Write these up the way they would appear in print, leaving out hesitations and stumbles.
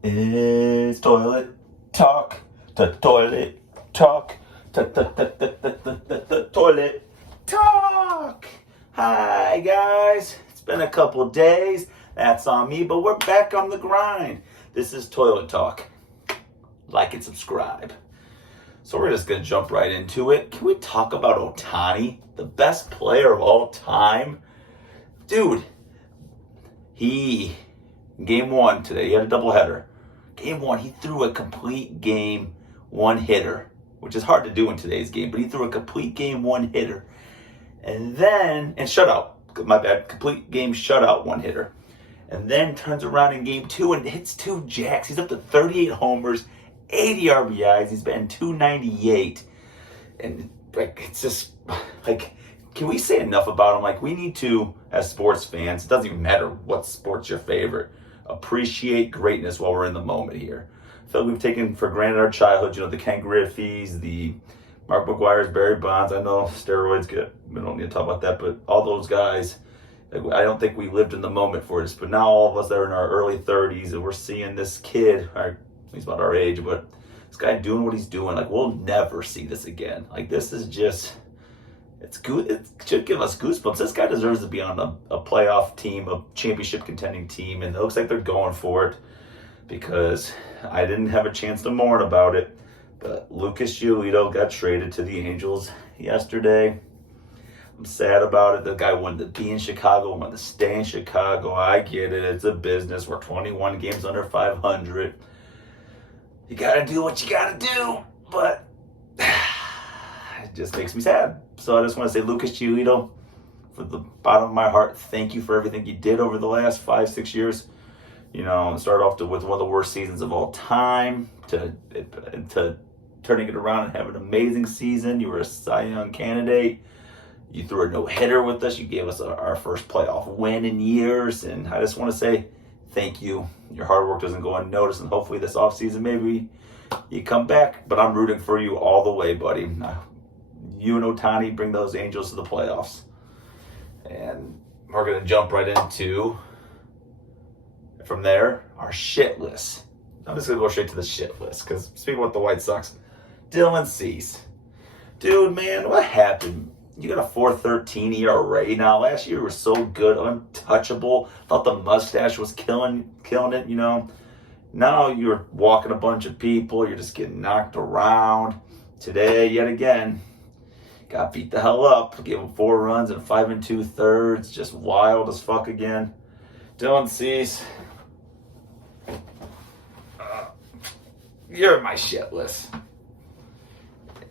It's toilet talk. The toilet talk. The toilet talk. Hi guys. It's been a couple days. That's on me, but we're back on the grind. This is Toilet Talk. Like and subscribe. So we're just gonna jump right into it. Can we talk about Ohtani, the best player of all time? Dude, game one today, he had a doubleheader. Game one, he threw a complete game one hitter, which is hard to do in today's game, but he threw a complete game one hitter. And shutout, my bad, complete game shutout one hitter. And then turns around in game two and hits two jacks. He's up to 38 homers, 80 RBIs. He's batting 298. And it's just can we say enough about him? We need to, as sports fans, it doesn't even matter what sport's your favorite, appreciate greatness while we're in the moment here. I feel like we've taken for granted our childhood, the Ken Griffey's, the Mark McGuire's, Barry Bonds. I know steroids we don't need to talk about that, but all those guys, I don't think we lived in the moment for this. But now all of us that are in our early 30s and we're seeing this kid, he's about our age, but this guy doing what he's doing, we'll never see this again. This is just... it's good. It should give us goosebumps. This guy deserves to be on a playoff team, a championship contending team, and it looks like they're going for it because I didn't have a chance to mourn about it, but Lucas Giolito got traded to the Angels yesterday. I'm sad about it. The guy wanted to be in Chicago, wanted to stay in Chicago. I get it. It's a business. We're 21 games under 500. You got to do what you got to do, but it just makes me sad. So I just want to say, Lucas Giolito, from the bottom of my heart, thank you for everything you did over the last 5-6 years. Start off with one of the worst seasons of all time to turning it around and having an amazing season. You were a Cy Young candidate. You threw a no-hitter with us. You gave us our first playoff win in years. And I just want to say thank you. Your hard work doesn't go unnoticed. And hopefully this offseason, maybe you come back. But I'm rooting for you all the way, buddy. You and Ohtani bring those Angels to the playoffs. And we're going to jump right into, from there, our shit list. I'm just going to go straight to the shit list. Because speaking about the White Sox, Dylan Cease. Dude, man, what happened? You got a 4.13 ERA now. Last year was so good, untouchable. Thought the mustache was killing it, Now you're walking a bunch of people. You're just getting knocked around. Today, yet again, got beat the hell up. Gave him 4 runs and 5 2/3. Just wild as fuck again. Dylan Cease, you're in my shit list.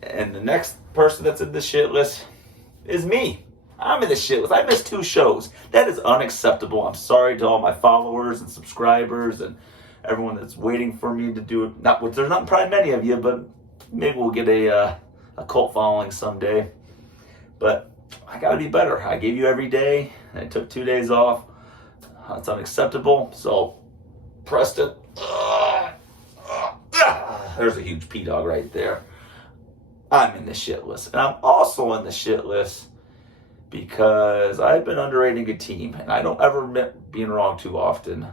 And the next person that's in the shit list is me. I'm in the shit list. I missed 2 shows. That is unacceptable. I'm sorry to all my followers and subscribers and everyone that's waiting for me to do it. There's not probably many of you, but maybe we'll get a cult following someday. But I got to be better. I gave you every day. I took 2 days off. It's unacceptable. So, Preston, there's a huge P-dog right there. I'm in the shit list. And I'm also in the shit list because I've been underrating a team. And I don't ever admit being wrong too often.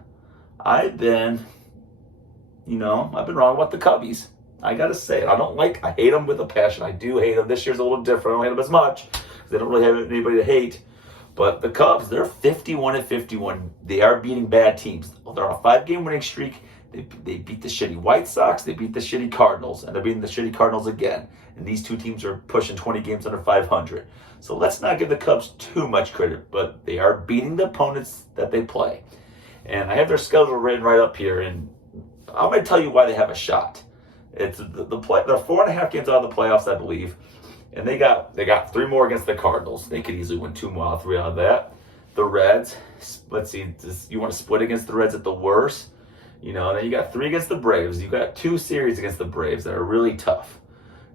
I've been wrong about the Cubbies. I gotta say it. I hate them with a passion. I do hate them. This year's a little different. I don't hate them as much because they don't really have anybody to hate. But the Cubs, they're 51-51. They are beating bad teams. They're on a 5-game winning streak. They beat the shitty White Sox. They beat the shitty Cardinals. And they're beating the shitty Cardinals again. And these 2 teams are pushing 20 games under 500. So let's not give the Cubs too much credit. But they are beating the opponents that they play. And I have their schedule written right up here. And I'm going to tell you why they have a shot. It's they're 4.5 games out of the playoffs, I believe, and they got 3 more against the Cardinals. They could easily win 2 more out of 3 out of that. The Reds, let's see, you want to split against the Reds at the worst, and then you got 3 against the Braves. You got 2 series against the Braves that are really tough.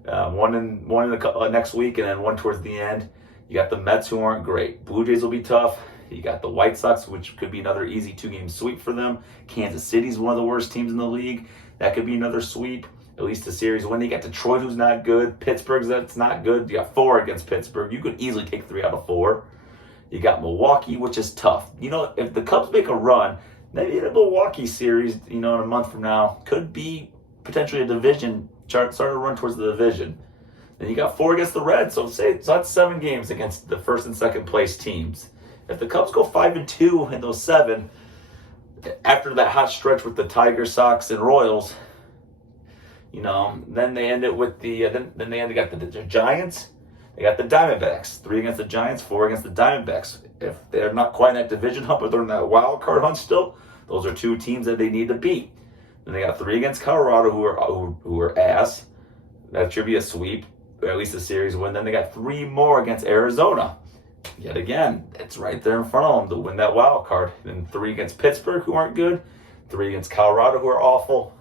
One in the next week, and then one towards the end. You got the Mets, who aren't great. Blue Jays will be tough. You got the White Sox, which could be another easy 2-game sweep for them. Kansas City's one of the worst teams in the league. That could be another sweep. At least a series win. You got Detroit, who's not good. Pittsburgh's that's not good. You got 4 against Pittsburgh. You could easily take 3 out of 4. You got Milwaukee, which is tough. If the Cubs make a run, Maybe the Milwaukee series, in a month from now, could be potentially a division, start to run towards the division. Then you got 4 against the Reds, so that's 7 games against the first and second place teams. If the Cubs go 5-2 in those 7, after that hot stretch with the Tigers, Sox, and Royals, then they end it with then they got the Giants. They got the Diamondbacks. 3 against the Giants, 4 against the Diamondbacks. If they're not quite in that division hunt, but they're in that wild card hunt still, those are 2 teams that they need to beat. Then they got 3 against Colorado, who are ass. That should be a sweep, or at least a series win. Then they got 3 more against Arizona. Yet again, it's right there in front of them to win that wild card. Then 3 against Pittsburgh, who aren't good. 3 against Colorado, who are awful.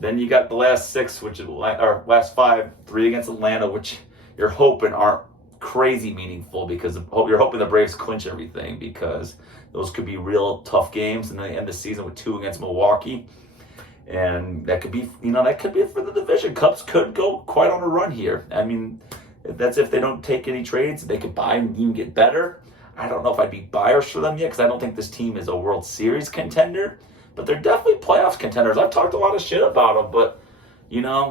Then you got the last 6, last 5, 3 against Atlanta, which you're hoping aren't crazy meaningful, because you're hoping the Braves clinch everything, because those could be real tough games. And then they end the season with 2 against Milwaukee. And that could be, for the division. Cubs could go quite on a run here. I mean, that's if they don't take any trades. They could buy and even get better. I don't know if I'd be buyers for them yet, because I don't think this team is a World Series contender. But they're definitely playoffs contenders. I've talked a lot of shit about them, but,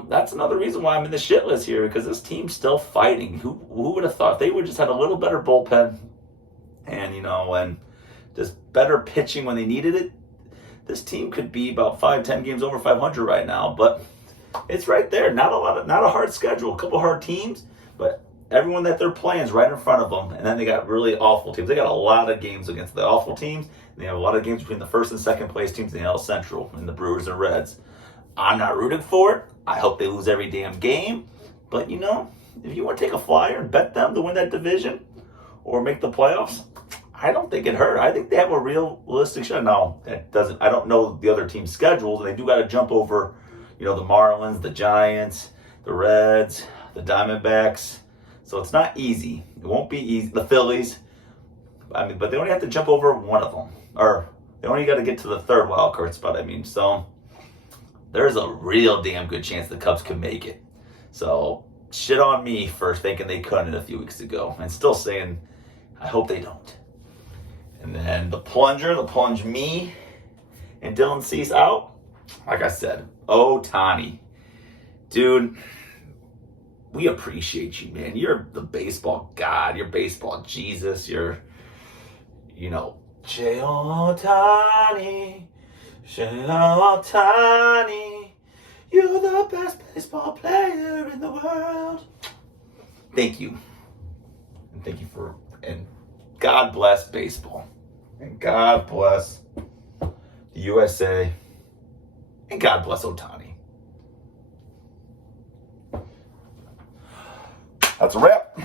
that's another reason why I'm in the shit list here, because this team's still fighting. Who would have thought? They would just had a little better bullpen and, and just better pitching when they needed it. This team could be about 5-10 games over 500 right now, but it's right there. Not a hard schedule. A couple hard teams, but everyone that they're playing is right in front of them. And then they got really awful teams. They got a lot of games against the awful teams. And they have a lot of games between the first and second place teams in the NL Central, and the Brewers and Reds. I'm not rooting for it. I hope they lose every damn game. But, if you want to take a flyer and bet them to win that division or make the playoffs, I don't think it hurt. I think they have a realistic shot. No, that doesn't. I don't know the other team's schedules. They do got to jump over, the Marlins, the Giants, the Reds, the Diamondbacks. So it's not easy. It won't be easy. The Phillies. But they only have to jump over one of them. Or they only got to get to the 3rd wild card spot, So there's a real damn good chance the Cubs can make it. So shit on me for thinking they couldn't a few weeks ago. And still saying, I hope they don't. And then the plunge me, and Dylan Cease out. Like I said, Ohtani. Dude, we appreciate you, man. You're the baseball god. You're baseball Jesus. You're, J. Ohtani, you're the best baseball player in the world. Thank you. And thank you and God bless baseball. And God bless the USA. And God bless Ohtani. That's a wrap.